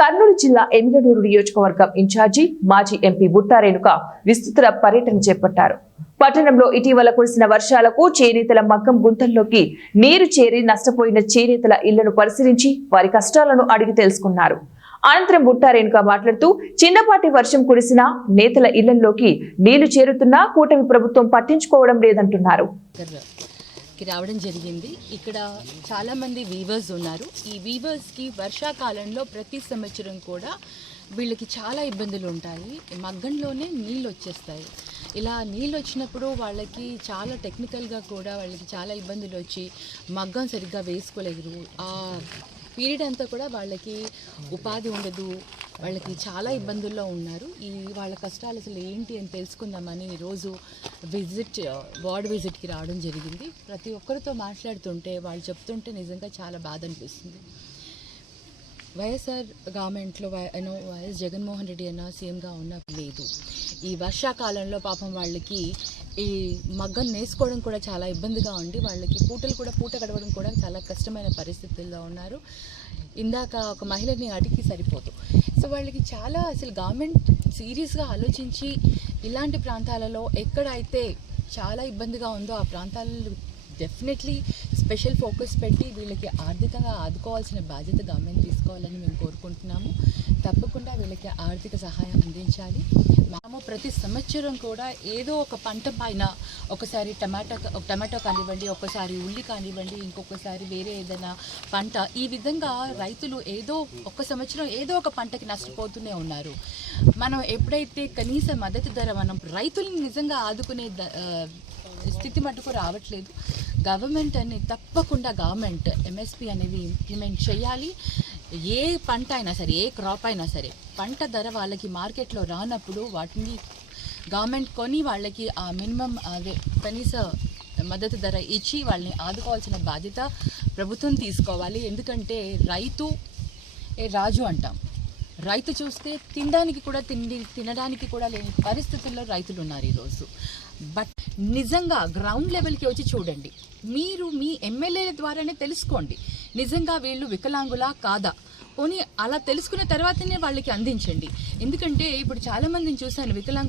కర్నూలు జిల్లా ఎమ్మిగనూరు నియోజకవర్గం ఇన్ఛార్జి మాజీ ఎంపీ బుట్టా రేణుక విస్తృత పర్యటన చేపట్టారు. పట్టణంలో ఇటీవల కురిసిన వర్షాలకు చేనేతల మగ్గం గుంతల్లోకి నీరు చేరి నష్టపోయిన చేనేతల ఇళ్లను పరిశీలించి వారి కష్టాలను అడిగి తెలుసుకున్నారు. అనంతరం బుట్టా రేణుక మాట్లాడుతూ చిన్నపాటి వర్షం కురిసినా నేతల ఇళ్లలోకి నీళ్లు చేరుతున్నా కూటమి ప్రభుత్వం పట్టించుకోవడం లేదంటున్నారు. రావడం జరిగింది. ఇక్కడ చాలామంది వీవర్స్ ఉన్నారు. ఈ వీవర్స్కి వర్షాకాలంలో ప్రతి సంవత్సరం కూడా వీళ్ళకి చాలా ఇబ్బందులు ఉంటాయి. మగ్గంలోనే నీళ్ళు వచ్చేస్తాయి. ఇలా నీళ్ళు వచ్చినప్పుడు వాళ్ళకి చాలా టెక్నికల్గా కూడా వాళ్ళకి చాలా ఇబ్బందులు వచ్చి మగ్గం సరిగ్గా వేసుకోలేరు. ఆ పీరియడ్ అంతా కూడా వాళ్ళకి ఉపాధి ఉండదు. వాళ్ళకి చాలా ఇబ్బందుల్లో ఉన్నారు. వాళ్ళ కష్టాలు అసలు ఏంటి అని తెలుసుకుందామని ఈరోజు వార్డ్ విజిట్కి రావడం జరిగింది. ప్రతి ఒక్కరితో మాట్లాడుతుంటే వాళ్ళు చెప్తుంటే నిజంగా చాలా బాధ అనిపిస్తుంది. వైఎస్ఆర్ గవర్నమెంట్లో వైఎస్ జగన్మోహన్ రెడ్డి అన్న సీఎంగా ఉన్నప్పుడు లేదు. ఈ వర్షాకాలంలో పాపం వాళ్ళకి ఈ మగ్గం నేసుకోవడం కూడా చాలా ఇబ్బందిగా ఉండి వాళ్ళకి పూట గడవడం కూడా చాలా కష్టమైన పరిస్థితుల్లో ఉన్నారు. ఇందాక ఒక మహిళని అడిగి సరిపోదు. సో వాళ్ళకి చాలా అసలు గవర్నమెంట్ సీరియస్గా ఆలోచించి ఇలాంటి ప్రాంతాలలో ఎక్కడైతే చాలా ఇబ్బందిగా ఉందో ఆ ప్రాంతాలలో డెఫినెట్లీ స్పెషల్ ఫోకస్ పెట్టి వీళ్ళకి ఆర్థికంగా ఆదుకోవాల్సిన బాధ్యత గవర్నమెంట్ తీసుకోవాలని మేము కోరుకుంటున్నాము. తప్పకుండా వీళ్ళకి ఆర్థిక సహాయం అందించాలి. మేము ప్రతి సంవత్సరం కూడా ఏదో ఒక పంట పైన ఒకసారి టమాటో కానివ్వండి, ఒకసారి ఉల్లి కానివ్వండి, ఇంకొకసారి వేరే ఏదైనా పంట, ఈ విధంగా రైతులు ఒక సంవత్సరం ఏదో ఒక పంటకి నష్టపోతూనే ఉన్నారు. మనం ఎప్పుడైతే కనీస మద్దతు ధర మనం రైతులను నిజంగా ఆదుకునే స్థితి మటుకు రావట్లేదు. గవర్నమెంట్ తప్పకుండా గవర్నమెంట్ ఎంఎస్పీ అనేది ఇంప్లిమెంట్ చేయాలి. ఏ పంట అయినా సరే, ఏ క్రాప్ అయినా సరే, పంట ధర వాళ్ళకి మార్కెట్లో రానప్పుడు వాటిని గవర్నమెంట్ కొని వాళ్ళకి ఆ మినిమం కనీస మద్దతు ధర ఇచ్చి వాళ్ళని ఆదుకోవాల్సిన బాధ్యత ప్రభుత్వం తీసుకోవాలి. ఎందుకంటే రైతు రాజు అంటాం. రైతు చూస్తే తినడానికి కూడా లేని పరిస్థితుల్లో రైతులు ఉన్నారు ఈరోజు. బట్ నిజంగా గ్రౌండ్ లెవెల్కి వచ్చి చూడండి. మీరు మీ ఎమ్మెల్యేల ద్వారానే తెలుసుకోండి నిజంగా వీళ్ళు వికలాంగులా కాదా. పోనీ అలా తెలుసుకున్న తర్వాతనే వాళ్ళకి అందించండి. ఎందుకంటే ఇప్పుడు చాలామందిని చూశాను, వికలాంగులు